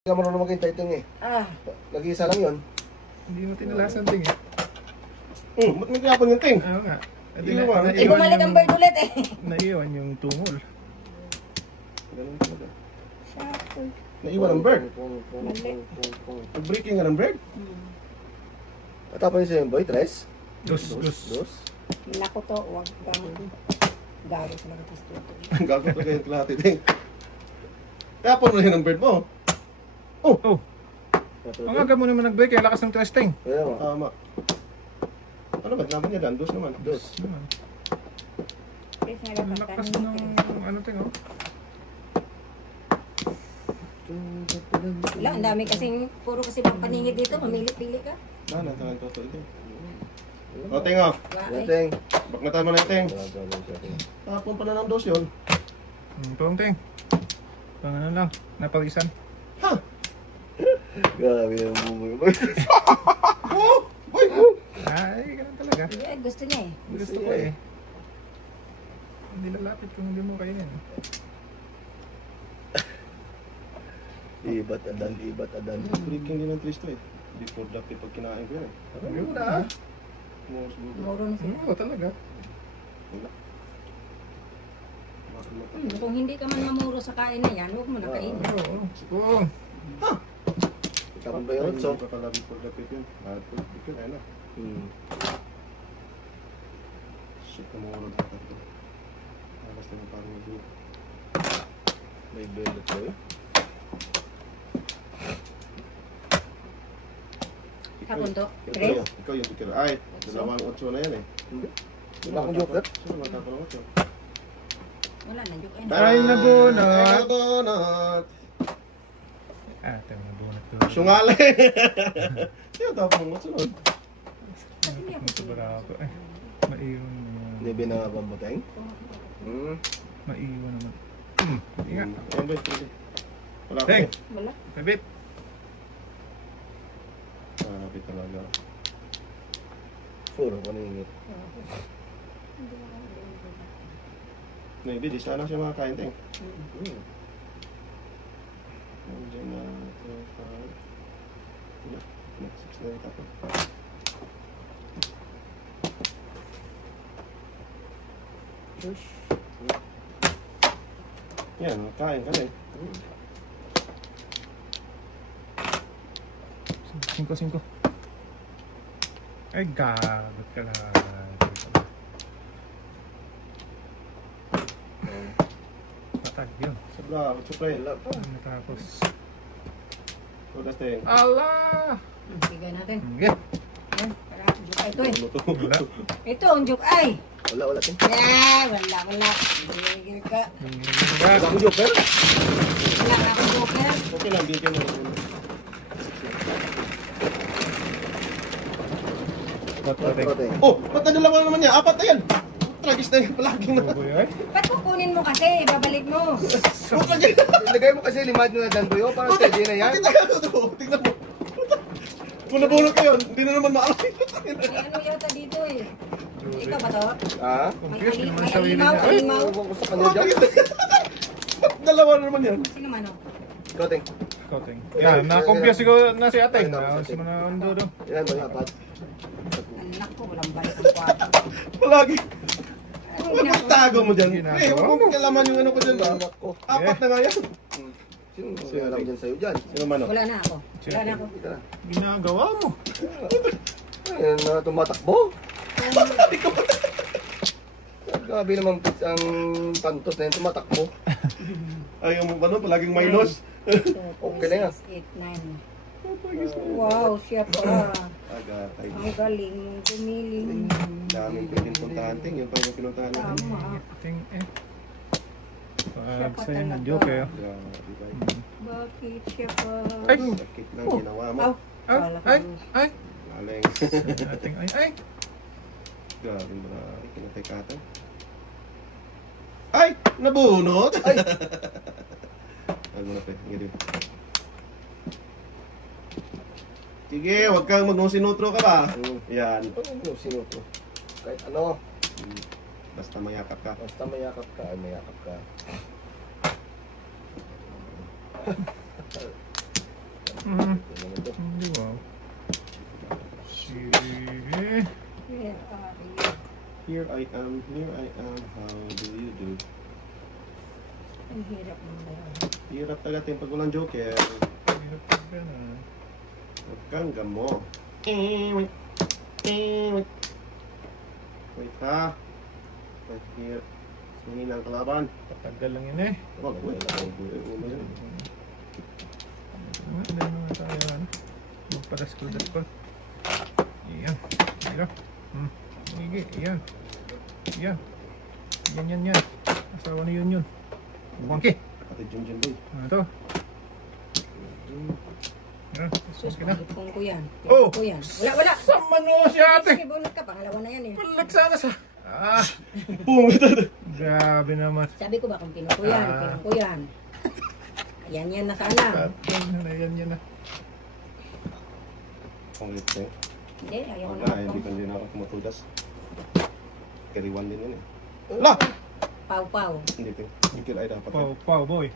Hindi ka marunong maghintay ting eh. Nag-iisa lang yun. Hindi mo tinalasan ting eh. Ba't may kapon yung ting? Oo nga. Bumalik ang bird ulit eh. Naiwan yung tungol. Ganun talaga. Naiwan ang bird. Nag-breaking nga ng bird. Natapon niyo siya yung boy, tres? Dos. Nako to, huwag kang gago sa mga gusto. Gago talaga yung klate ting. Tapon mo rin ang bird mo. Oh. Ang aga mo naman nag-break, ang lakas ng testing. Kaya mo. Tama. Ano ba? Naman niya dan? Dos naman. Dos. Ang lakas ng ano ting oh. Wala, ang dami kasing, puro kasi pang paningid dito, mamili-pili ka. Tangan toto ito. O, ting o. Ting. Bak na tama na yung ting. Tapon pa na ng dos yun. Pong ting. Pang ano lang, napalisan. Ha? Grabe yung bumoy. Ay, ganun talaga. Gusto niya eh. Gusto ko eh. Hindi lalapit kung hindi mo kainin. Ibat adan. Breaking din ng twist to eh. Hindi productive pag kinain ko yan eh. Ayun na. Moro na sila. Oo, talaga. Kung hindi ka man mamuro sa kain na yan, huwag mo na kainin. Oo. Ha? Kapag ba yun? So, kakalabi productive yun. Productive yun, ayun na. Shit, namuro na ito. Alas na yung parang yung may belot ko eh. Kapunto. Ikaw yung tikira. Ay, 2-8 na yan eh. Wala akong joker. Sino magkakaroon ko? Wala na, joke. Ay, nabunot. Ay, nabunot. Ito, nabunot ko. Sungale. Sino tapos mo sunod? Masabara ako. Ay, maiwan naman. Hindi binababoteng? Maiwan naman. Inga. Ayan ba, pwede. Wala Hey! ko. Wala. Pabit. Kapit talaga. Puro ko nangingit. Maybe, di sana siya makakain ting. Nandiyan na 5. 6 na yung tapos. Yan, kain ka na eh. 5. Ay, gagot ka lang. Patag yun. Sobra, supply. Natapos. Tudas ting. Allah! Bigay natin. Okay. Yan, para joke ay ito eh. Wala. Ito, ang joke ay. Wala ting. Wala. Bigil ka. Wala akong joker? Wala na akong joker. Okay lang, bigyan mo. Oh, ba't na dalawa naman niya? 4 na yan. Tragis na yan, palaging na. Ba't kukunin mo kasi? Ibabalik mo. Ilagay mo kasi limad nyo na dyan, Boyo. Parang steady na yan. Tingnan mo. Kung nabulot ko yun, hindi na naman maalam. May ano yata dito eh. Ikaw ba to? Ha? Confused naman May sa sarili alimaw, niya. alimaw. Ewan ko sa kanya dyan. Ba't dalawa na naman yan? Sino man o? Koting. Koting. Yan, na-confuse siguro na si Ateng. Si mga undo do. Ilan ba yung 4? Anak ko, walang balik ang kwarto. Palagi. Anong Huwag ginagawa? magtago mo dyan. Ginagawa Eh, huwag mo magkalaman yung ano ko dyan ba? 4 na nga yan. Sino alam dyan sa'yo dyan? Sino man o? Wala na ako. Wala na ako. Ginagawa mo. Ayan na tumatakbo. Grabe naman ang pantos na yun, tumatakbo. Ayaw mo ba no? Palaging minus. Okay na yan. 6, 8, 9. Wow, siya pa. Agatay. Ang galing mong gumiling. Daming pwedeng puntahan ting. Yun pa yung pinuntahan natin. Tama. Ateng eh. Pag sa'yo ng joke eh. Grabe ba? Bakit siya pa? Ay! Sakit ng ginawa mo. Ay! Galing. Ateng ay! Grabe mo na kinatay ka ata. Ay! Nabunot! Ay! Ay mo na pe. Sige, huwag kang mag-sinutro ka ba? Yan. Ano, sino to? Kahit ano, Basta mayakap ka. basta mayakap ka, ay mayakap ka. Hindi wow. Sige. Where are you? Here I am, how do you do? Ang hirap mo ba yan? Hirap tagatin pag walang joker. Hirap ka na. Huwag kang gamo. Wait ha. Mahirap. Mahina ang kalaban. Patagal lang yun eh. Wag, wait. Uno yun. Hindi naman tayo. Magpadaskol-daskol. Iyan. Iyan. Sige, iyan. Iyan. Yan. Asawa na yun. Bangke. Ate Junjun boy. Ano to? Yan. Sus, Bangke na. pangipong ko yan. Oh! Pangipong ko yan. Wala. Sama no si ate. Sige, bunot ka. Pangalawa na yan eh. Palag sana sa... Pungit. Grabe naman. Sabi ko ba kung pinong ko yan, pinong ko yan. Yan na sana. Yan na. Pungit eh. Hindi, ayaw Wala, na. hindi na ako kumatudas. Kariwan din yun eh. La! Pau. Hindi po. Ikil ay dapat. Pau boy.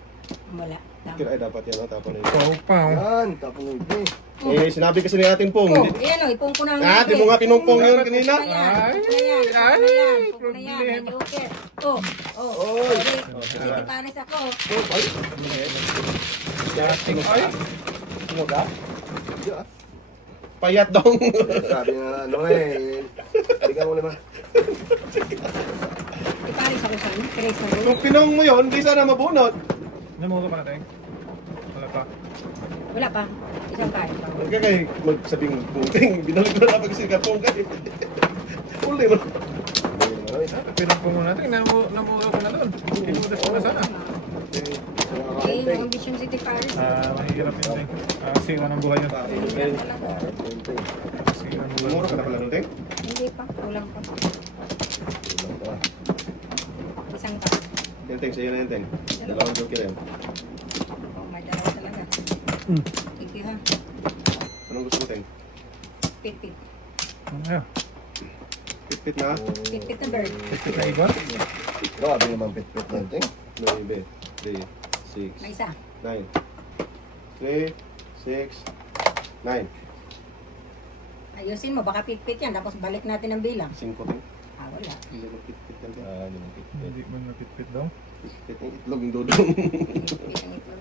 Wala. Ikil ay dapat yan. Tapon na yun. Pau. Yan, tapos ng ipi. Eh, sinabi kasi ni ating Pong. Oh, ayan o, ipong ko na. Ate mo nga pinungpong yun kanina. Ay, problema. Joker. Oh. Oy. Sige, pares ako. Ay. Tumaga? Payat dong. Sabi nga ano eh. Bigyan mo naman. Ipares ako sa inyo. Tres na Kung pinong mo yun, di sana mabunot. Namuha pa natin. Wala pa. Wala pa. Isang pares pa. Huwag ka kayo magsabing puting. Binalik na dapat kasi katong kayo. Uli mo. Pinagpo mo natin. Namuha ko na doon. Kinudas ko na sana. Eh, yung Vision City Paris. Mahirap yun. Siwa ng buhay yun. Mahirap talaga. Siwa ng buhay. Mura ka na pala nun, Teng? Hindi pa. Kulang pa. Isang pa. Yan, Teng. Sa'yo na yan, Teng. Dalawang joker yan. Oh, may dalawa talaga. Thank you ha. Anong gusto mo, Teng? Pit-pit. Ano? Pit-pit na. Pit-pit na bird. Pit na iba? Grabe naman pit-pit natin. 9, 3, 6, May isa. 9. 3, 6, 9. Ayusin mo. Baka pit-pit yan. Tapos balik natin ang bilang. 5, Teng. Wala. Hindi mo pit-pit yan, Teng. Hindi mo pit-pit. Hindi mo napit-pit daw. Pit-pit yung itlog yung dudong. Pit-pit ang ito.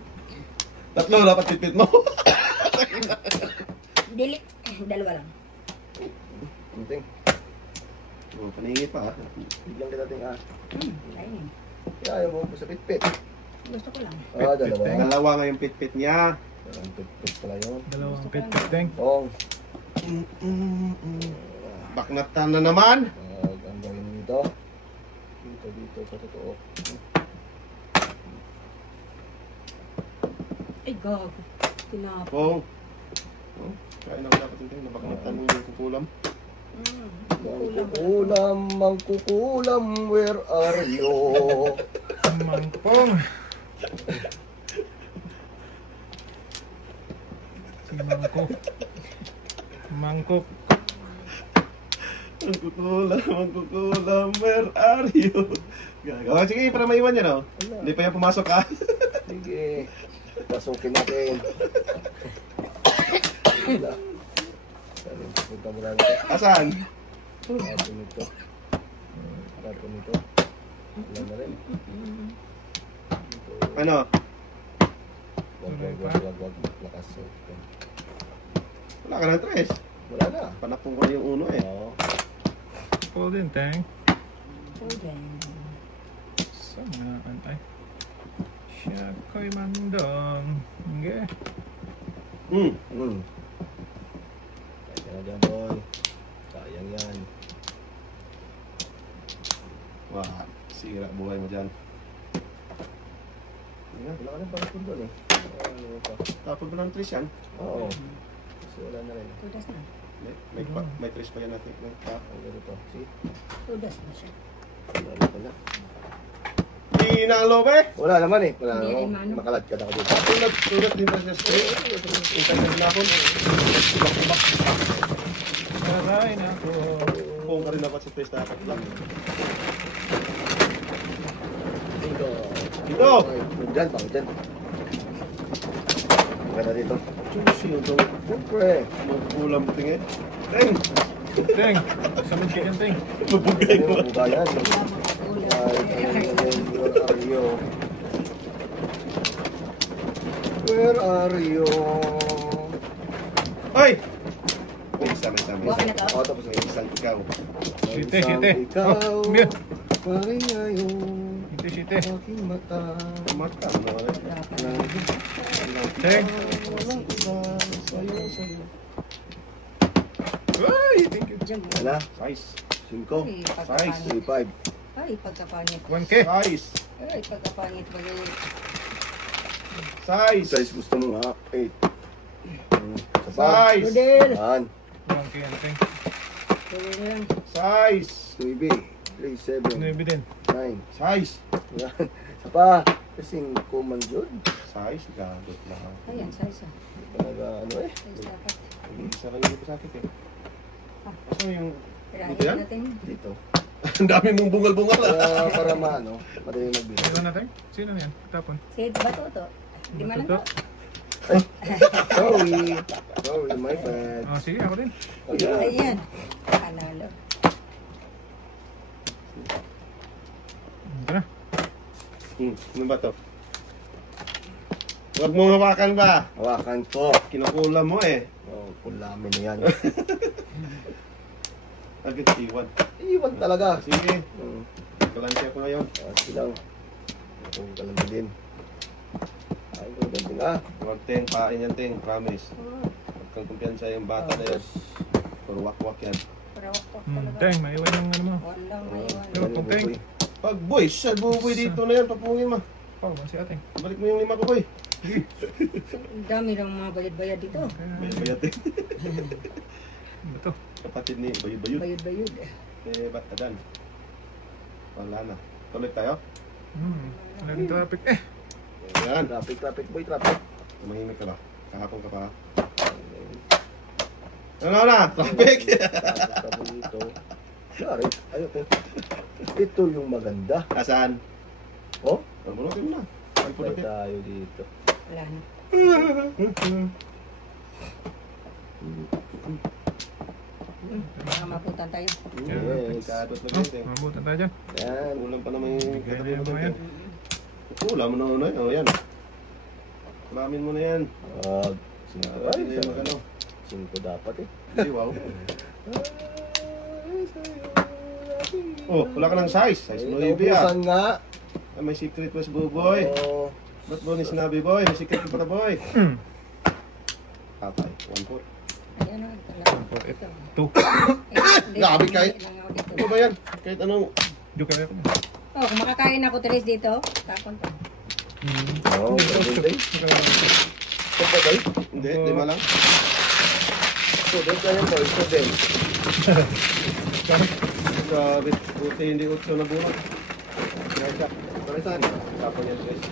Tatlo, dapat pit-pit mo. Dili. Dalawa lang. Kunting. Oh, paningit pa, ha? Bigyan kita ting ah. Ayun. Kaya ayaw mo po sa pit-pit. Gusto ko lang. Dalawa. Dalawa nga yung pit-pit niya. Ang pit-pit pala yun. Dalawang pit-pit deng. Ong. Baknatan na naman. Ang gawin dito. Dito sa totoo. Ay, gago. Tinapos. Pong. Oh, kaya na dapat yung Teng. Nabaknatan mo yung kukulam. Mangkukulam, where are you? Mangpong. Si Mangkok. Mangkok. Mangkukulam, where are you? Gagawa, sige, para maiwan yan, oh. Hindi pa yan pumasok, ha? Sige. Pasukin natin. Wala. Punta mo lang ito. Asan? Harapin ito. Harapin ito. Wala na rin. Ano? Wag. Lakas. Wala ka ng tres. Wala na. Panapong ko na yung uno, eh. Oo. Pull din, teng. Okay. Samaan ay. Siya ko'y mandong. Okay. Kaya na dyan, boy. Sayang yan. Wah, sira buhay mo dyan. Wala ka na parang doon eh. Tapos ba ng tres yan? Oo. Kasi wala na rin. Tudas na. May tres pa yan natin. Ang ganito. See? Tudas na siya. Wala na pala. Hindi na ang loob, eh. Wala naman eh. Wala Hindi rin, naman. Mano. Makalat ka na ako dito. Tulad din pa siya sa tres. Intay na sinapon. Karay na ako. Pong ka rin dapat sa tres na lang. Dito. Dito! Dyan, bakit dyan? Maganda dito. Juicy yung daw. Siyempre. Ulam tingin. Teng! Teng, samid ka yan, Teng. Mabugay mo. Bugayan. Where are you? Hoy! May isa. Buka na to. Oh, tapos May isang ikaw. Site, site. Ikaw, Oh, Mir. maringayo, Site, site. aking mata. Mata, ano wala. Teng. Sayo. Ay, thank you. Diyan mo. Wala, Size. 5, Ay, Size. pagkapangit. 5. Ay, pagkapangit. 1K. Size. Ay, pagkapangit. Size. Size gusto mo nga, 8. Size. Model. Yan, 1K yan, Teng. Tuloy na lang. Size. 2B, 3, 7, 9 din. 9. Size. Yan, isa pa. Kasing kuman dyan. Size. Gagot lahat. Ayan, size ah. Talaga, ano eh. Size dapat. Isa lang yung sakit eh. Ano yung... Pirahin Ito yan? natin. Dito. Ang dami mong bungal-bungal ah. Para maano, madaling magbili. Sino na, Teng? Sino na yan? Tapon. Sid ba to? Di man Ito. to. Sorry. Sorry, my bad. Oh, sige, ako din. Ayan. Ayan. Panalo. Ito na. Ano ba to? Huwag mo hawakan ba? Hawakan ko. Kinukulam mo eh. Oh, kulamin na yan. Agad iwan. Iwan talaga. Sige. Hmm. Kalansya ko ngayon. Silang. Kung kalami din. Ay, ganda din ah. Huwag Teng, pain yan Teng. Promise. Huwag kang kumpiyansa yung bata na yan. Puro wak-wak yan. Parawak Teng, maiwan yung ano mo. Walang maiwan. Pero Yan yung Teng. buboy. Pag boy, siya buboy dito na yan. Papungin mo. Oh, si Ateng. Balik mo yung 5 ko boy. Ang dami ng mga bayad-bayad dito. Bayad eh. Ito. Kapatid ni Bayud-Bayud. Bayad-bayad. Eh, ba't kadan? Wala na. Tuloy tayo. Laging traffic. Eh. Ayan. Traffic, boy, traffic. Tumahimik ka ba? Kahapon ka pa. Ano na? Traffic! Tapos dito. Sorry, ayoko. Ito yung maganda. Nasaan? Oh, Bunutin mo na. Ay, tayo punutin. tayo dito. Wala na. Baka maputan tayo. Yes. Kadot na Oh, ganito eh. mabutan tayo dyan. Yan. Kulang pa naman yung Kaya katabi mo mo yan. dito. Kulang mo na yan. O yan. Kulamin mo na yan. 5 ay, Hindi mo ano. 5 dapat eh. Hindi, wow. Oh, wala ka ng size. Size mo yung Naubusan nga. Ah, may secret was buboy. Oh, Ba't mo ni sinabi boy? May secret pa na boy. Tatay, 1-4. Ayan o. Talaga. 2. Grabe kahit. Lang ako dito. Ano ba yan? Kahit anong... Diyo kaya ako. Oh, kung makakain ako 3 dito, tapon to. oh, maganda eh. Ito ba boy? Hindi, 5 lang. Ito, doon tayo boy. Ito din. Grabe, buti hindi 8 na bunot. Para saan? Tapon yan guys.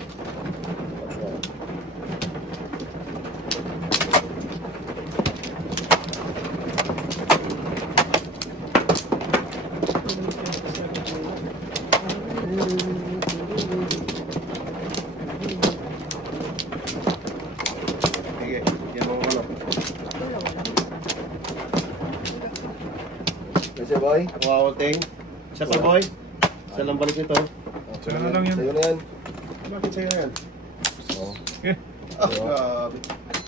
Sige, yan mo ano. Kasi boy. Wow, Teng. Siya pa boy. Siya lang balik nito. Sa'yo na lang yan. Sa'yo na yan. Bakit sa'yo na yan? Oh, Okay. Ah, grabe.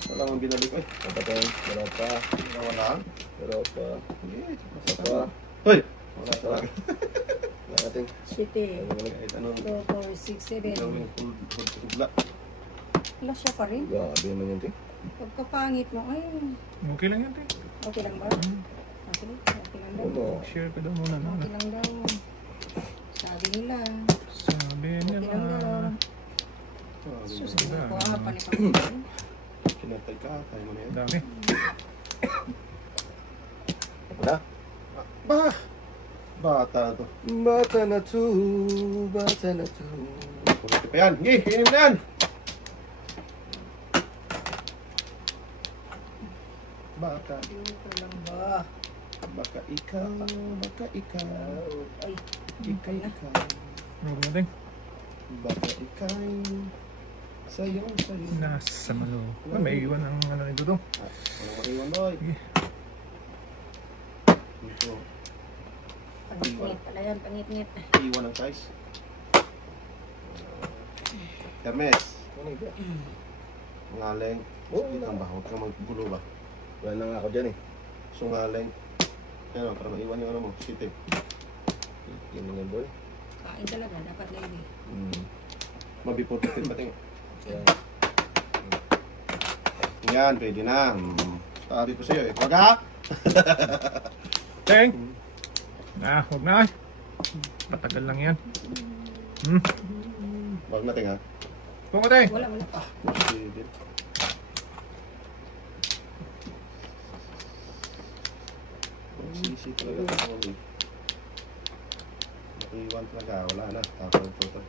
Wala mang binalik ko eh. kapatid. Wala pa. Wala. Wala pa. Sige, Wala pa. Hoy! Wala talaga. Wala natin. City. Kahit anong 2, 4, 6, 7. gawing hudla. Wala siya pa rin. Grabe naman yun, te. Pagkapangit mo, ay, Okay lang yan, Teng. okay lang ba? Okay lang daw. Ano? Share ko daw muna. Okay lang daw. Sabi nila. Sabi Okay lang nila. daw. Grabe. Sus, ko nga pa ni Panginoon. Kinatay ka, kaya mo na yan. Dami. Wala. Ba! Bata na to. Bata na to. Bata na to. Kuriti pa yan. Gi, kainin mo na yan! Baka, Dito lang ba? baka ikaw, baka ikaw, Ay, ikaw, ikaw. Huwag mo, Teng. Baka ikaw, Sayang. Nasa malo. Ah, may iwan ang ano nito to. Walang maiwan, boy. Sige. Dito. Pangit pala yan, pangit. Iwan ng size. Hermes. Ano ba? Ngaleng. Oo, Sakit ang ba? Huwag kang maggulo ba? Wala na nga ako dyan eh. Sungaleng. Yan o, para maiwan yung ano mo. City. Yun nga boy. Kain talaga, dapat na yun eh. Mabipotitin pati. Yan. Yan, pwede na. Sabi ko sa'yo eh. Wag ha? Teng! Ah, huwag na. Patagal lang yan. Wag natin ha. Pungo, Teng! Wala. Pwede. Sisi talaga ako eh. Nakiwan talaga. Wala na. Tapos ito.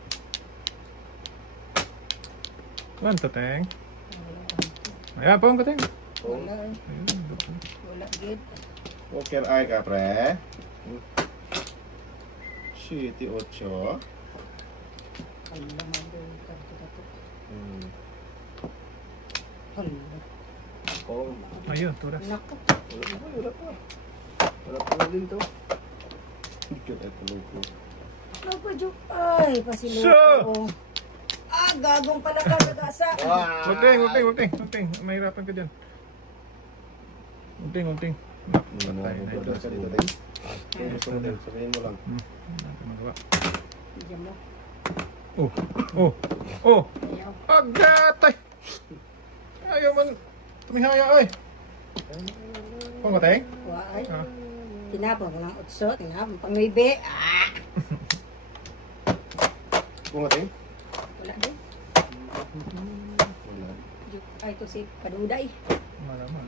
Kuhan to, Teng. Ayan, pungo, Teng. Wala. Ayun. Wala, gid. Poker eye ka, pre. City 8. Hala, mando. Kato. Hala. Oh, Ayun, turas. Naku. wala pa. Wala pa na din to. Hindi ka ito loko. Naku, Jo. Ay, pasiloko. So! Gagong pala ka, nag-asa. Huwag, Teng. Mahirapan ka dyan. Huwag, Teng. Patay na ito. Order ka dito, Tay. Kung gusto mo din, sabihin mo lang. Wala ka magawa. Diyan mo. Oh! Ayaw. Agatay! Ayaw man. Tumihaya, oy. Pungo, Teng. Waay. Ah. Tinapon ko ng 8. Tinapon pang 9. Kung natin? Wala din. Wala. Jo. Ay, ito si Kaduday. Malaman.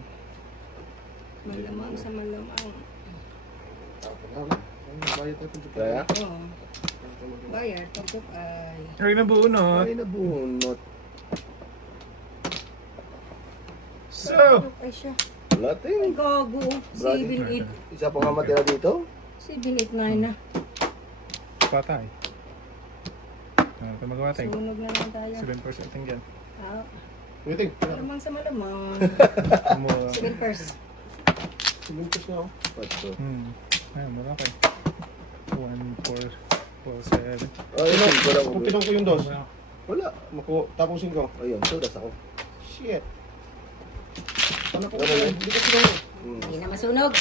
Malamang sa malamang. Bayad tayo kung Kaya? Oo. Bayar, tungkol ay. Ay, nabunot. Ay, nabunot. So! Ay siya. Wala Ay, ting. gago. Brady. 7-8. Isa pa nga matira dito. 7-8-9 na. Patay. Ano ka magawa, Teng? Sunog na lang tayo. 7% Teng dyan. Ah, Waiting. malamang sa malamang. Mura. 7%. Simintos na ako. Pato. Ayun, mura kayo. 1, 4, 4, 7. Ay, wala ko. Kung pinang ko yung dos, Wala. tapusin ko. Ayun, sudas ako. Shit. Ano ko? Wala na. Hindi ko pinang. Hindi na masunog.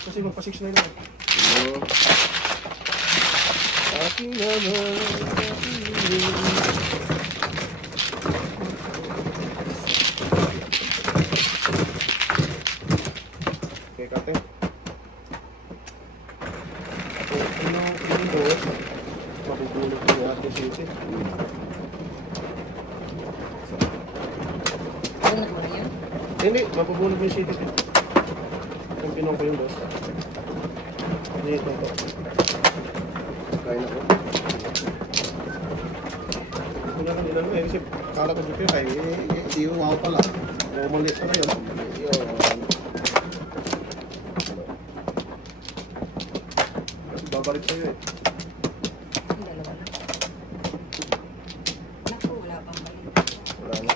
Kasi magpa-6 na yun. Aking naman. Okay, kate. Ako, yung dos, mabubulot ko yung ating city. Sunod mo na yun. Hindi, mabubulot yung city. Yung pinong ko yung dos. Hindi, ito. Kain ako. Ito na lang inano eh. Kasi kala ko dito tayo eh. Hindi yung wow pala. Umalit na yun. Yun. Kasi babalik sa'yo eh. Ang dalawa na. Naku, wala pang balik. Wala na.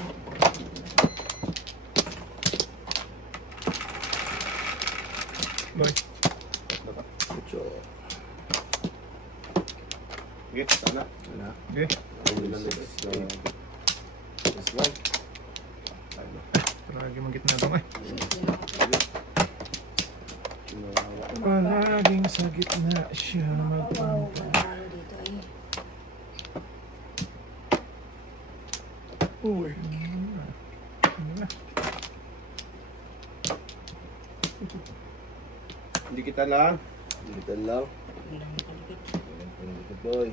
Boy. Kucho. Okay, sana. Wala. Okay. Ayun lang nito. This one. Palagi mang gitna doon, eh. Kinawawa. Palaging sa gitna siya Wow, magpunta. panalo dito eh. Uy. Ano na? Hindi kita lang. Dito lang. Ilang kalipit. Good boy.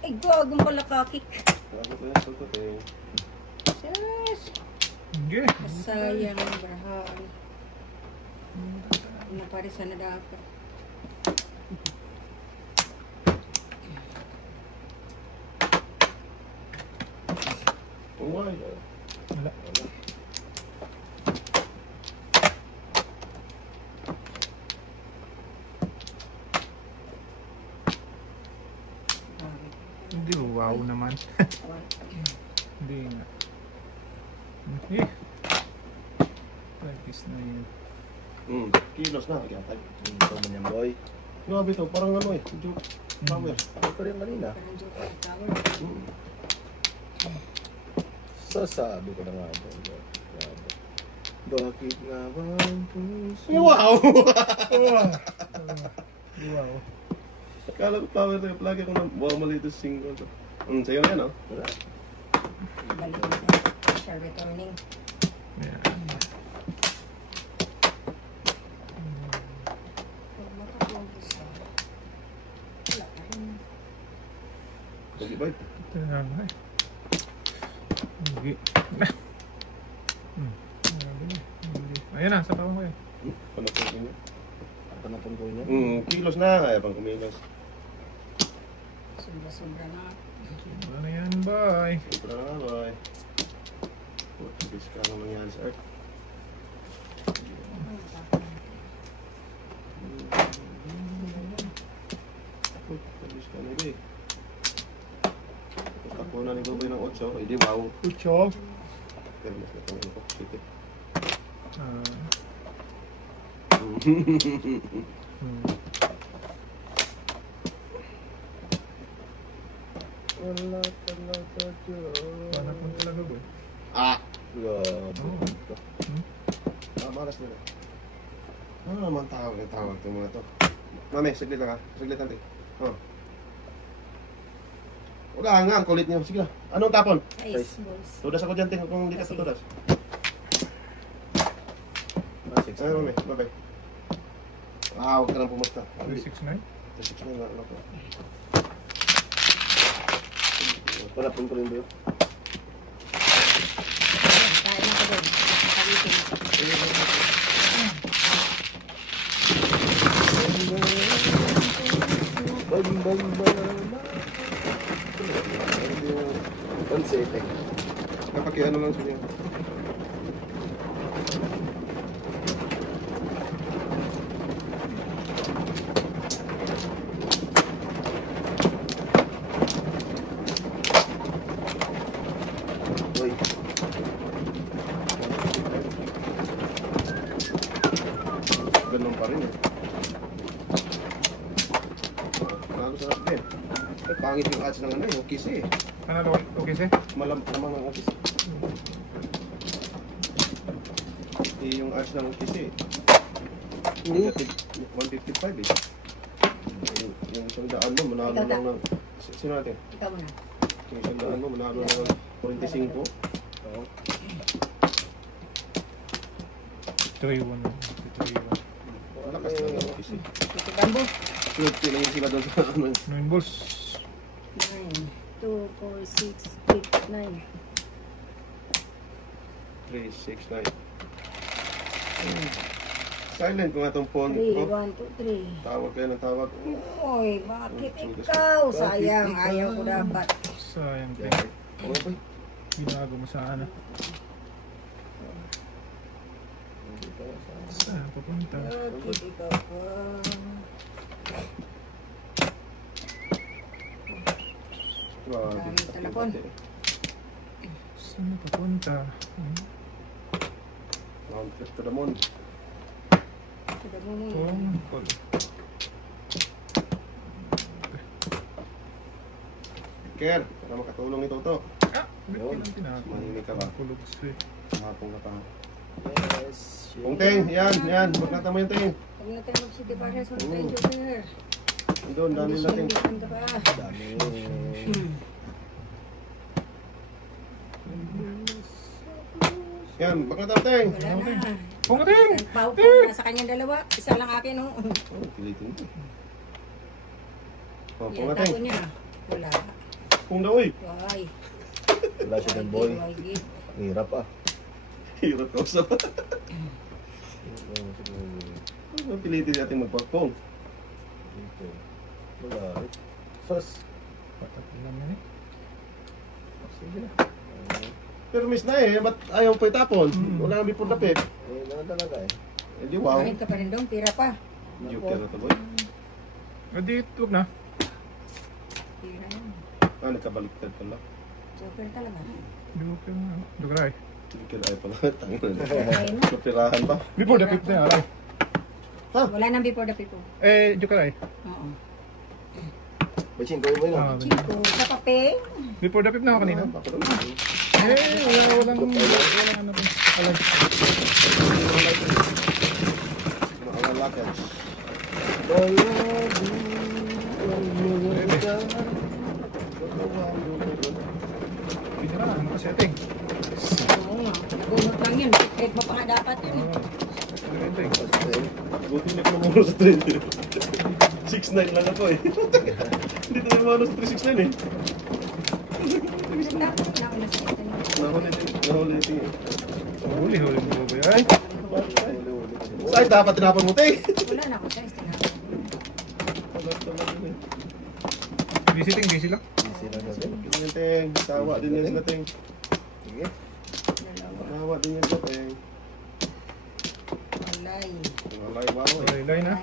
Ay, gagong pala kakik. Sabi ko yung tutot eh. Yes. Okay. Sayang ang barahan. Naparisan na dapat. Uway. Wala. wow naman. One. Hindi nga. Eh. Practice na yun. Kilos na. Kaya tayo. Ito man yan, boy. Grabe to, parang ano eh. Joke. Power. Ano pa rin kanina? Parang joker tower. Sasabi ko na nga ba. Bakit nga ba ang puso? Wow! Wow. Kala ko power na. Palagi ko na, wow, mali ito single. Sa'yo na yan, oh. Wala. Balik na. Sharp returning. Yeah. Pag mataklong isa. Wala pa rin. Sige, boy. Ito na nga eh. Hindi. Ayan na, sa tawang ko yun. Panapon ko niya. Panapon ko niya. Kilos na. Kaya pang kumilos. Sobra-sobra na. Ano yan, boy? Sobra na, boy. Putibis ka naman yan sa earth. Putibis ka na, boy. Tapos takbo na ni Boboy ng 8. Hindi, wow. Kucho. Pero mas na itong ko. Sige. Wala talaga dyan. Panapon talaga, boy. Grabe. Maras nila. Ano naman tawag itong mga to? Mami, saglit lang ha. Saglit natin. Wala nga, ang kulit niyo. Sige na. Anong tapon? Ice balls. Tudas ako dyan, tingnan kung hindi ka sa tudas. Ay, mami, bye-bye. Huwag ka nang pumusta. 369? 369 na, ano ko. Panapon ko rin ba yun? Kain ako doon. Kawitin. Pansete. Kapag ano lang siya. Uy. Ganun pa rin eh. Ano sa din? Pangit yung ads ng ano eh, yung kiss eh. Ano, okay, sir? Malamang ang kiss. Yung ads ng kiss eh. Negative 155 eh. Yung isang daan mo, manalo lang ng... Sino natin? Ikaw muna. Yung isang daan mo, manalo lang ng 45. Oo. 3-1. Malakas na lang kiss eh. Ito bamboo. Sino yung sila doon sa ano? 9 balls. 9, 2, 4, 6, 8, 9. 3, 6, 9. Silent ko nga itong phone 3, ko. 1, 2, 3. Tawag kayo ng tawag. Uy, bakit ikaw? Sayang, ayaw ko dapat. Sayang, pre. Ano ba? Binago mo sa ano. Saan papunta? Bakit ikaw pa? Grabe. Telepon. Saan papunta? Round trip to the moon. Ito mo mo Oh, yun. call. Ker, para makatulong ito to. Ah! Ba't yun ang Mahinig ka ba? Kulog sweet. Hapong na pa. Yes. Pungteng, yan. Magkata mo yung ting. Huwag na tayo mag-city pares. Huwag na tayo joker. Doon, dami natin. Hindi pa. Dami. Yan, magkata mo ting. Wala na. Pungating! Pau po na sa kanyang dalawa. Isa lang akin, no? Oh, pilitin mo. Oh, Yan, pungating. tapo niya. Wala. Kung daw eh. Why? Wala siya ng boy. Why, give? Ang hirap ah. Hirap ka usap. Pilitin natin magpagpong. Dito. Wala. Sos. Patat lang yan eh. Sige na. Pero miss na eh, ba't ayaw pa itapon? Wala nang bipon lapit. Eh, na talaga eh. Hindi wow. Kahit ka pa rin doon, tira pa. Joker na to boy. Adi, huwag na. Tira yan. Nagkabaliktad pala. Super talaga. Joker na. Dugaray. Ay pala. Tangin na. Okay na. Napirahan pa. Before the fifth na yan, alay. Wala nang before the people. Jokeray. Oo. Bachin, gawin mo yun. Chico, sa kape. Before the fifth na ako kanina. Walang ano ba. Alay. Mga lakad. Pinira, ano ka setting? Oo nga. Nagunot lang yun. Kahit mo pa nga dapat yun. Buti hindi ko namuro sa 3. 6'9 lang ako eh. Hindi tayo namuro sa 369 eh. Dapat na ako nasa ito. Nahuli din. Huli mo ba ay? Saan dapat tinapon mo, te? Wala na ako sa istinapon. Busy lang. Yung teng, tawa din yan sila, teng. Sige. Dalawa. Tawa din yan sila, teng. Alay. Walay, wow. Lay na.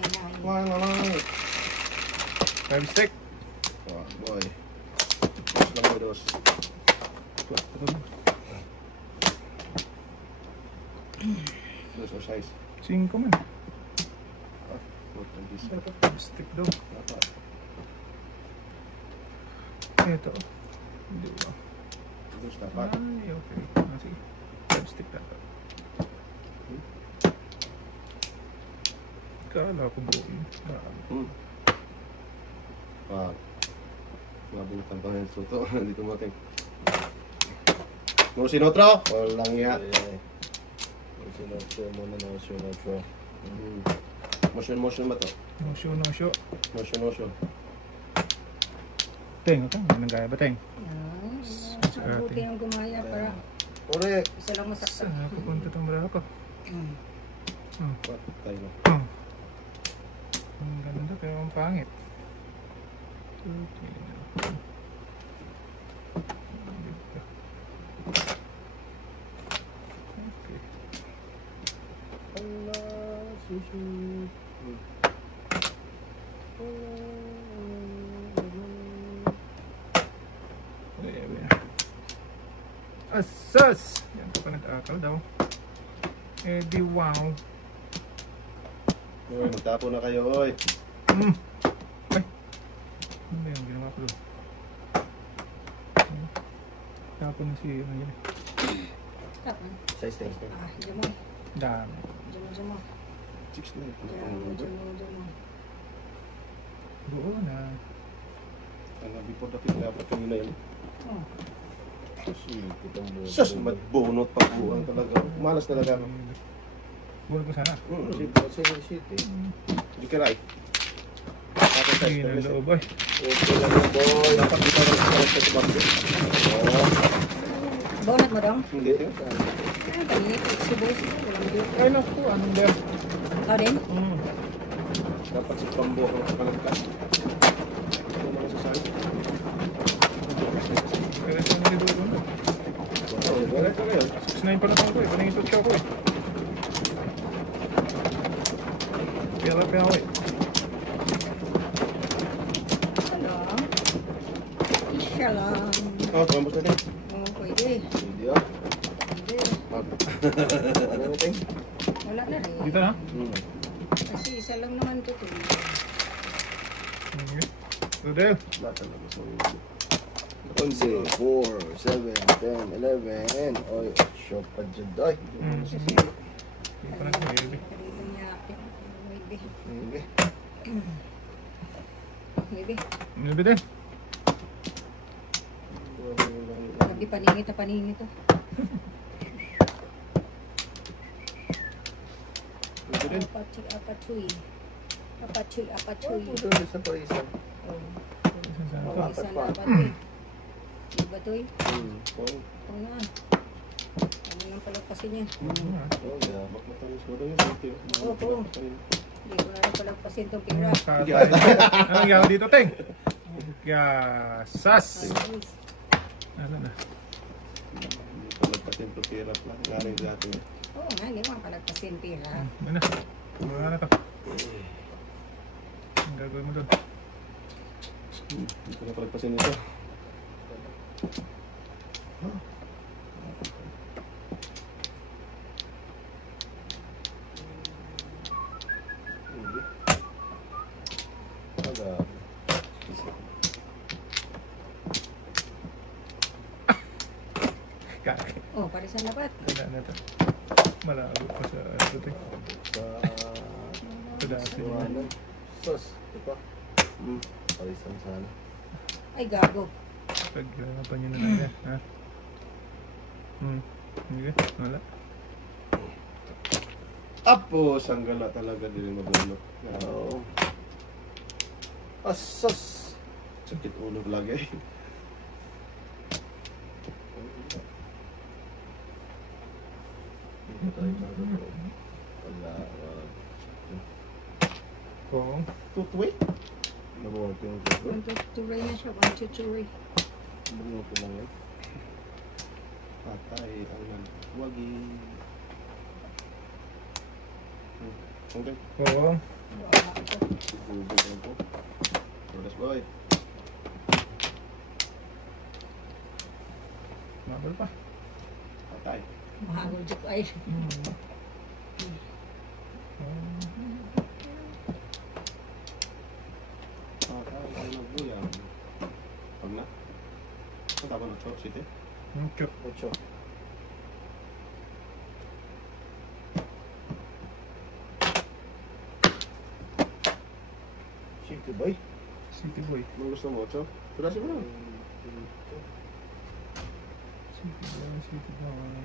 Walay. 5 stick. Wah, boy. Dos lang mo, dos. Dos o size. 5 man. Putang gis. Dapat 5 stick daw. Dapat. Ito. Hindi ba? Dos dapat. Ay, okay. Sige. 5 stick dapat. Kala ko buo. Wah. Nabutan pa ng suto. Dito mo, teng. Muro sinotro? Walang iya. Sinotro muna na sinotro. Motion ba to? No show. Motion. Teng, ito. May nanggaya ba, Teng? Mabuti yung gumaya para Ore. isa lang masaktan. Saan pupunta itong brako? What? Tayo na. Ang ganda pero ang pangit. Asas! Yan pa nag-akal daw. Di wow. Magtapo na kayo, oy. Ay! Ano ba yung ginawa ko doon? Tapon na si ano yun. Tapon. Size thing. Diyan mo. Dami. Diyan mo. 6 na. Diyan mo. Buo na. Ano, before the film, dapat kanina yun. Sus! Sus, bunot pa buwan talaga. Malas talaga. Buo ko sana. City. Hindi ka right. Hindi na loob ay. Okay lang yung boy. Dapat dito lang sa tumakbo. Bonat mo dong? Hindi. Kanina ko subos. Ay naku, anong der? Ikaw din? Dapat si Pambo ako sa palagkas. Ito naman sa saan. Kaya sa mga libo doon. Ito na yun. 6'9 pa na ko eh. Paningin siya ko eh. Kaya ako eh. Salam. Isya lang. Pambos na din. Pwede. Hindi ah. Pwede. Ano na ting? Wala na rin. Dito na? Kasi isa lang naman ito. Rodel. Lahat talaga sa 11, 4, 7, 10, 11. Oy, shop pa dyan doy. Hindi pa na ito baby. Pwede niya. Pwede. Hindi. Pwede. Baby din. Pwede paningit na paningit ito. Apachuy. Ito isa pa isa. Isa na apat. Diba ito eh? Oo na. Ano nang palagpasin niya? Bak matamis ko daw yun. Opo. Hindi ko na rin palagpasin itong pira. Anong nangyari dito, Teng? Kaya, sas! Ano na? Hindi ko nagpatin to pira lang. Ngaring dati. Oo nga, hindi mo palagpasin pira. Ano na? Ano na to? Ang gagawin mo doon? Hindi ko na palagpasin ito. Kaki. Oh, parisan dapat. Wala na ito. Malabo pa sa ito. Sa... Wala sa Ano? Sus. Ito pa. Parisan sana. Ay, gago. Paghirapan nyo na lang yan. Ha? Hindi ka? Wala. Tapos, ang gala talaga din yung mabulok. Oo. Sus. Sakit ulo lagi. Dito tayo sa totoo. Wala. Kung? Tutwi? Nabuhat yung totoo. 1, 2, 3 na siya. 1, 2, 3. Bungo ko lang yan. Patay ang nagwagi. Okay. Oo. Bubog lang po. Rodas boy. Mabal pa. Patay. Mahagol dito ay. Patay ang nagbuyang. Pag na. Ang tama ng short city. Okay. 8. City boy. City boy. Kung gusto mo, 8. Rodasin mo lang. City boy. City boy.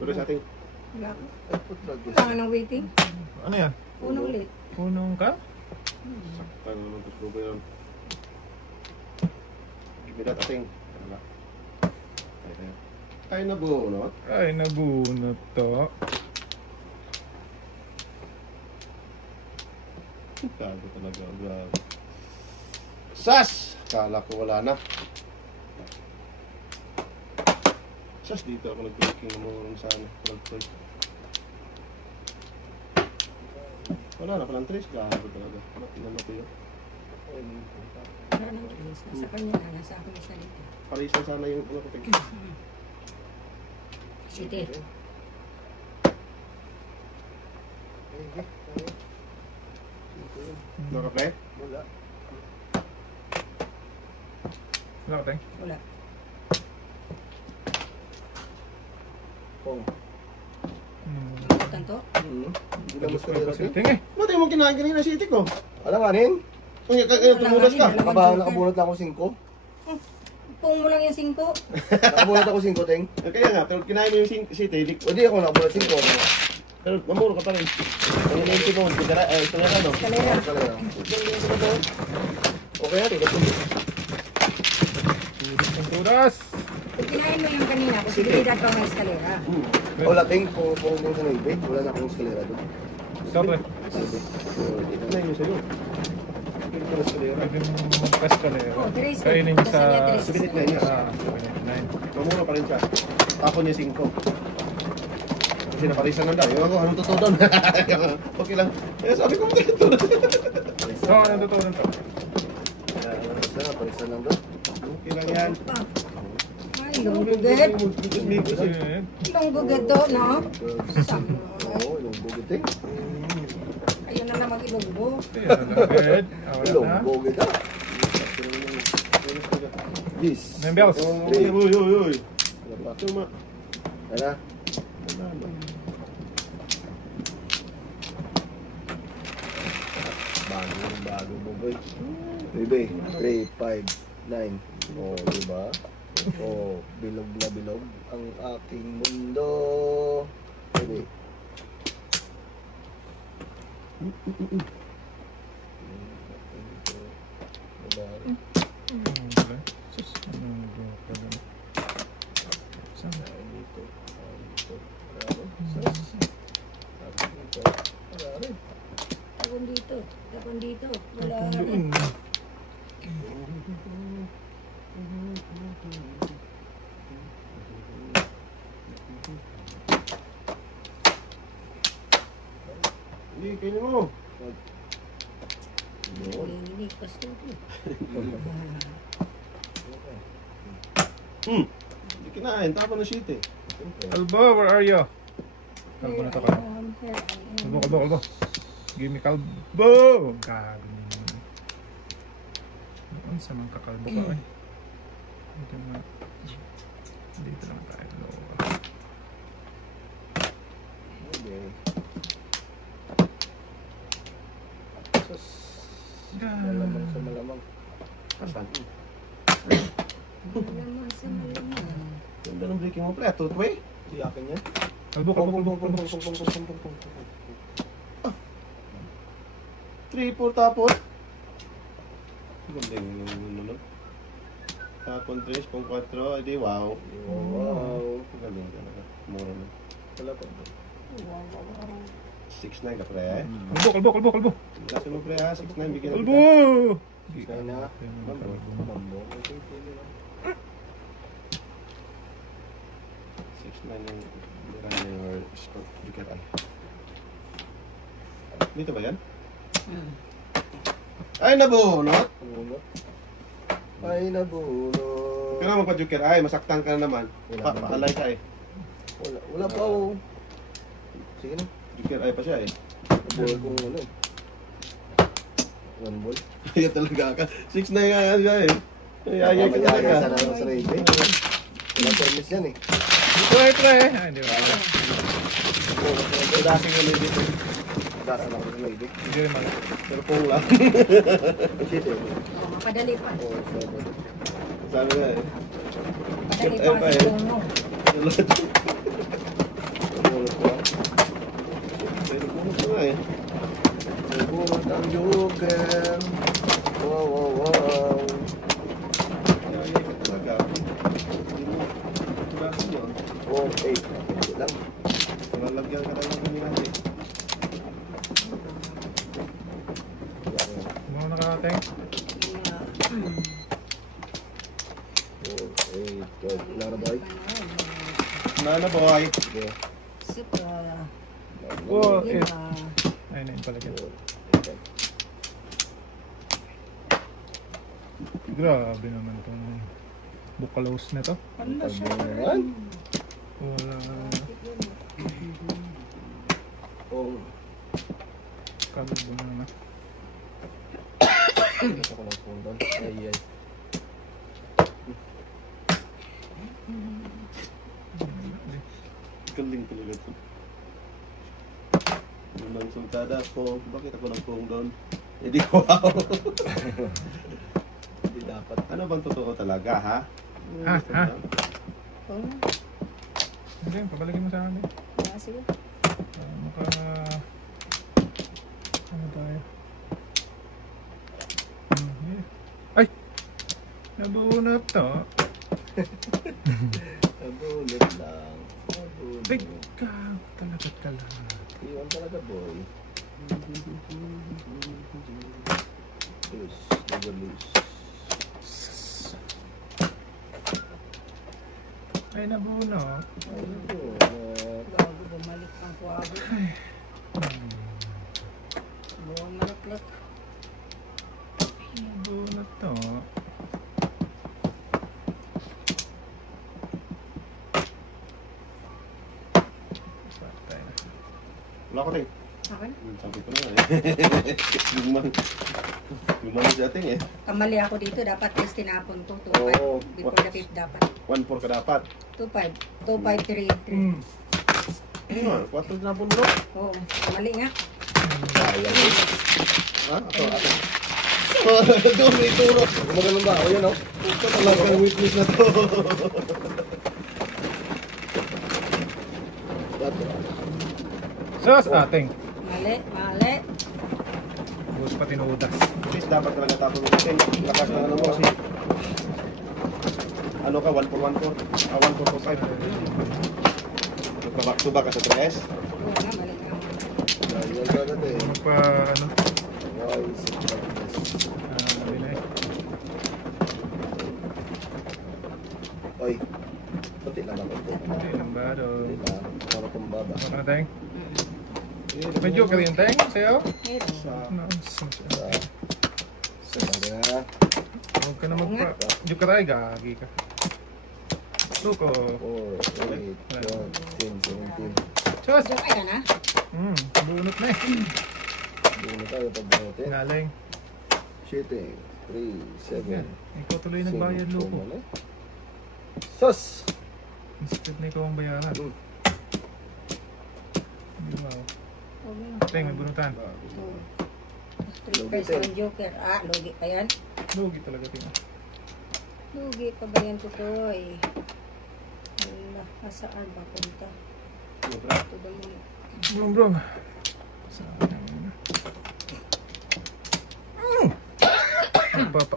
Rodas ating. Gago. Ay, putrag. Kailangan ng waiting. Ano yan? Unang ulit. Punong ka? Saktan naman ito sa yun. Give me that ating. Wala. Ay nabunot. Ay, nabunot to. Gago talaga. Grabe. Sas! Kala ko wala na. Sas, dito ako nag-breaking naman sa ano. Wala na palang trace. Gago talaga. Mati na mati yun. Wala nang release. Nasa kanya na. Nasa akin isa dito. Parisan sana yung ano ko tingin. City. Naka-play? Wala. Wala ka, Teng? Wala. Pong. Ikutan to. Hindi na mas Wala kalera kasi, din. Teng eh. Ba't yung kinain kanina si City ko? Alam nga rin. Kung tumulas ka. Nakabunot lang ako 5. Pung mo lang yung 5. Nakabunot ako 5, Teng. Kaya nga, pero kinain mo yung City. O di ako nakabunot 5. Pero mamuro ka pa rin. Ang iniintip mo, kalera no? Kalera. Kalera. Okay natin. Ang turas! Kung kinain mo yung kanina, posibilidad pa ng eskalera. Wala, Teng. Kung sa Navy, wala na akong eskalera doon. Stop eh. Kinain mo sa'yo. Hindi ko na sa kalera. Pwede mo magpa-eskalera. Oh, tres. Kainin niya sa... Kasi niya, tres. Subinit na niya. Ah, 9. Mamuro pa rin siya. Ako niya 5. Kasi naparisan lang daw. Ewan ko, anong totoo doon? Okay lang. Eh, sabi ko, ito na. Oo, ano totoo nun to? Basta, parisan lang doon. Okay lang yan. Ay, lungguget. Kasi, Lungguget to, no? Sama. Oo, yung bugit, Teng. Ayun na naman ilunggo. good. Ilong, bugit ah. Yes. Nine bells. Uy. Ano pa? Tuma. Ano? Bago mo, boy. Bebe, 3, 5, 9. O, diba? O, bilog na bilog ang aking mundo. Bebe. Sus, ano yung pala? Saan? Dito. Tapon dito. Tapon dito. Wala. Doon. Hindi, kainin mo. Hindi, pasto ko. Hindi kinain. Tapon ng shit eh. Kalbo, where are you? Kalbo na to ka. Kalbo. Give me kalbo. Gago niya. Ano sa mga kakalbo ka eh. Dito lang tayo. Okay. Sus. Malamang sa malamang. Kasan? Malamang sa malamang. Ganda ng breaking mo, pre. Tutway. Di akin yan. Kalbo. 3-4 tapon. Ganda yung ano. Tapon 3, pang 4. Edi wow. Wow. Galing talaga. Mura na. Wala pa. 6-9 ka, pre. Kalbo. Kasi mo, pre, ha? 6-9. Bigyan Kalbo! Kaya na. Mambo. 6-9 yung Miranda or Scott. Bigyan ay. Dito ba yan? Ay, nabunot! Ay, nabunot. Kaya magpa-joker ay, masaktan ka na naman. Paalay ka eh. Wala pa oh. Sige na. Joker ay pa siya eh. Ball kung ano eh. 1 ball. Kaya talaga ka. 6 na nga siya eh. Ayay ka talaga. Sa railway. Wala permis yan eh. Pre. Ay, hindi ba? Dasing nga may dito. Dasa lang sa railway. Hindi rin mali. Pero pong lang. Shit eh. Padali pa. Oh, seven. Sabi nga eh. Padali Ay, pa pa sa eh. tungo. Bunot ko. Pero bunot ko nga eh. Bunot ang joker. Wow. Ayay ka talaga. Dasing yun. 4-8. Hindi lang. Lalagyan ka talaga ng minahit. Mga nakateng. 4-8. Ilang na boy? Nana boy. Sige. Suka. Oh, Yun eh. ah. Ayun na yun pala yan. Grabe naman itong bukalos na to. Ano siya? Pagbunuan. Wala. Oh. Kalbo na naman. Ito ko ng phone doon. Ay. Galing talaga ito. Nung sultada ko, bakit ako nagpong doon? Eh di wow. Hindi dapat. Ano bang totoo talaga, ha? Ha? Oh, Hindi, pabalikin mo sa amin. sige. Maka... Ano tayo? Ay! Nabunot to. Nabunot lang. Big ka. Talaga. Iwan talaga boy. Loose. Never loose. Ay, nabunot. Gago, bumalik ang kuwago. Buwang malaklik. Nabunot to. Patay na. Wala ko rin. Akin? Sabi ko na nga eh. Lumang si ating eh. Kamali ako dito. Dapat is tinapon to. 2-5. Oo. Before the 5 dapat. 1-4 ka dapat. 2-5. 2-5, 3. Ano nga, 4 na po mo. Oo. Kamali nga. Sayang. Ha? Ato. Doon may turo. Gumagano'n ba? O yan o. Ito talagang witness na to. Sus, ating. Mali. Bus pa tinudas. Please, dapat talaga tapos mo kasi. Lakas na ano mo kasi. Ano ka, 1-4-1-4? 1-4-4-5. Back to back ka sa 3S. Oo nga, mali nga. Sayang ka na eh. Pa, ano? Ay, sickness. Sabi na eh. Oy. Kunti lang ba? Kunti. Hindi lang ba doon? Kunti lang. Para tumbaba. Baka na tayong. Medyo ka rin tayong sa'yo? Meron. Nonsense. Sabi na. Huwag ka na magpa... Medyo ka tayo, gagi ka. Luko. 4, 8, 1, 10, 17. Chos! Diyan kaya na? Bunot na eh. Doon na tayo pag natin. Galing. 7, 3, 7. Yan. Ikaw tuloy nagbayad, Luko. Sus! Instead na ikaw ang bayaran. Hindi ba? Teng, may bunutan. 3 pesos ang joker. Lugi pa yan. Lugi talaga tingnan. Lugi pa ba yan, Tutoy? Wala, saan ba punta? Ito ba yun? Brong, brong. Saan na? Papa.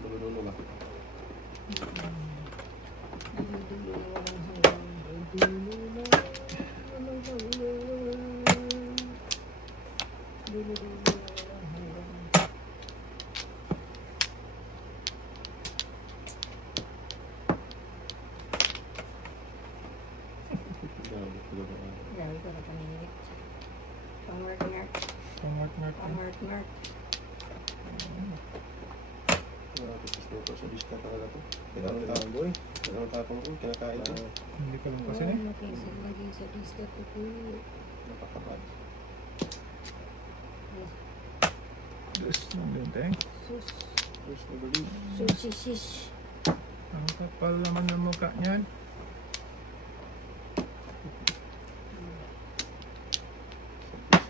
Dulo-dulo lang. Dulo-dulo na walang hanggang. Dulo-dulo na walang hanggang. Dulo-dulo na walang hanggang. Grabe ko na paninit. Pang-mark-mark. Pang-mark-mark. Pang-mark-mark. Sa diska talaga to. Kailangan tayo, boy. Kailangan tapong ko, kinakain to. Hindi ko lang kasi eh. Maging sa lista ko po. Napakabad. Diyos nang yun, Teng. Sus. Terus nabali. Susisish. Ang kapal naman ng mukha niyan.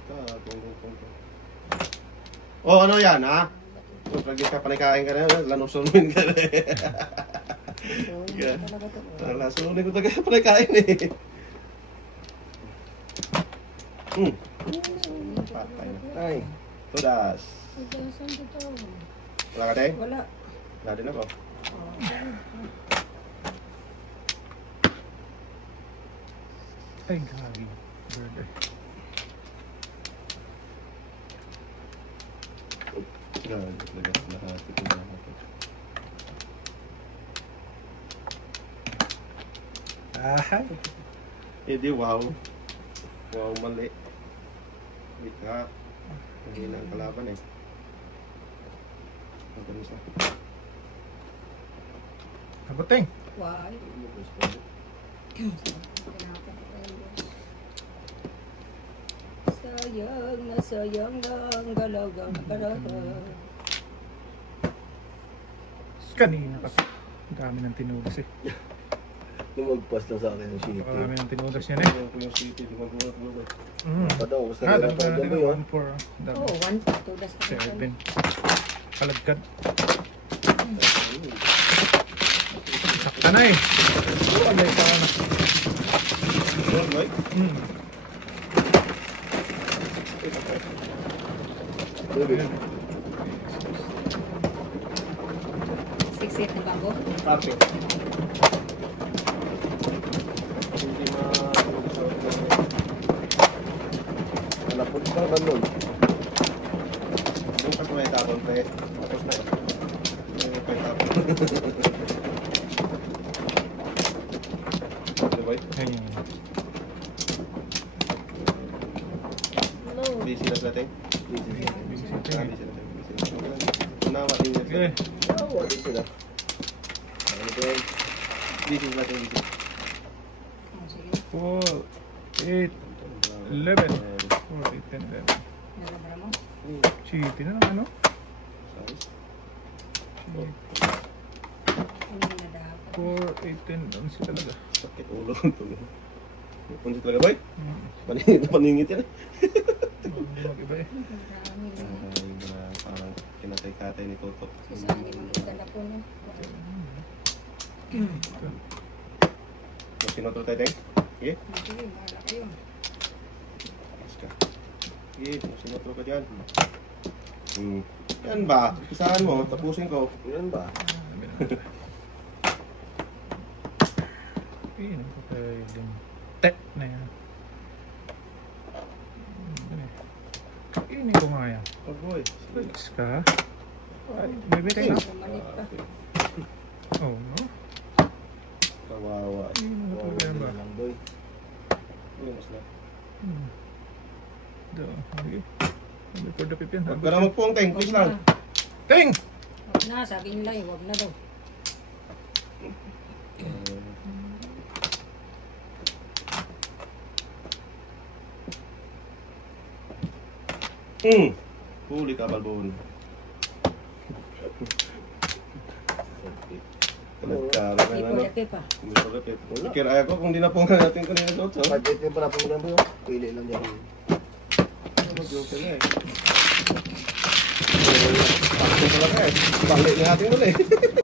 Sa diska, tungkong to. Oh, ano yan, ha? Kung lagi ka panikain ka na, lanusunin ka na. Yeah. Talaga to. Lanusunin ko talaga panikain eh. Patay na. Ay. Tudas. Saan dito? Wala ka, Teng? Wala. Wala din ako. Ay, gagi. Burger. Grabe talaga. Lahat ito na ako. Ahay. Eh di, wow. Wow, mali. Wait ka. Mahina ang kalaban eh. Ang ganun sa. Aboteng. Why? Sayang na sayang ang galagang karaha. Kanina kasi. Ang dami ng tinudas eh. Lumagpas lang sa akin yung shit. Napakarami ng tinudas yan eh. Yung Kuya City, lumagulak-gulak. Padaw, gusto Ah, nila dami tayo na dyan, natin. boy, oh. 1-4. Dami. Oh, 1 tudas ka. 7. Kalagkad. Sakta na eh. Alay pa na. Good, boy. Baby. 6-8 na bago. Parte. Hindi Hanapon pa ba nun? Doon sa may tapon, pre. Tapos na eh. Yung may tapon. Okay, boy. Ayun. Busy na natin. Busy Busy siya. na natin. Busy na natin. Unawa din yan. Okay. Wala din sila. Ano ba yun? Busy na natin. Busy. 4, 8, 11. 4, 8, 10, 11. Narabara mo? Cheapy na lang ano? Size. Cheap. Ano na dapat? 4, 8, 10. Doon sila talaga. Sakit ulo. Punti talaga, boy. Hmm. Paningit yan eh. Mag-iba eh. Marami na. Yung mga parang kinatay-katay ni Toto. Saan ni mga na po no? Mas sinotro tayo, Teng? Sige. Hindi, wala kayo. Mas ka. Sige, mas sinotro ka dyan. Yan ba? Pisahan mo, tapusin ko. Yan ba? Pinan ko tayo yung tek na yan. Kainin ko nga yan. Oh boy. Relax ka. Ay, baby, tek na. Malit pa. Oh, no? Kawawa. Ano na talaga yan ba? lang, boy. Uy, mas na. Do. Sige. For the pipin. Huwag ka na magpungking, please lang. Ting! Huwag na, sabi nila eh, huwag na daw. Huli ka, Balbon. Nagkara ka na, no? Pipa. Ikiraya ko kung di na pungan natin kanina sa otso. Pag-itin pa na po lang po. Pili lang dyan. Mag-local na eh. Pakto pala ka eh. Balik na natin ulit.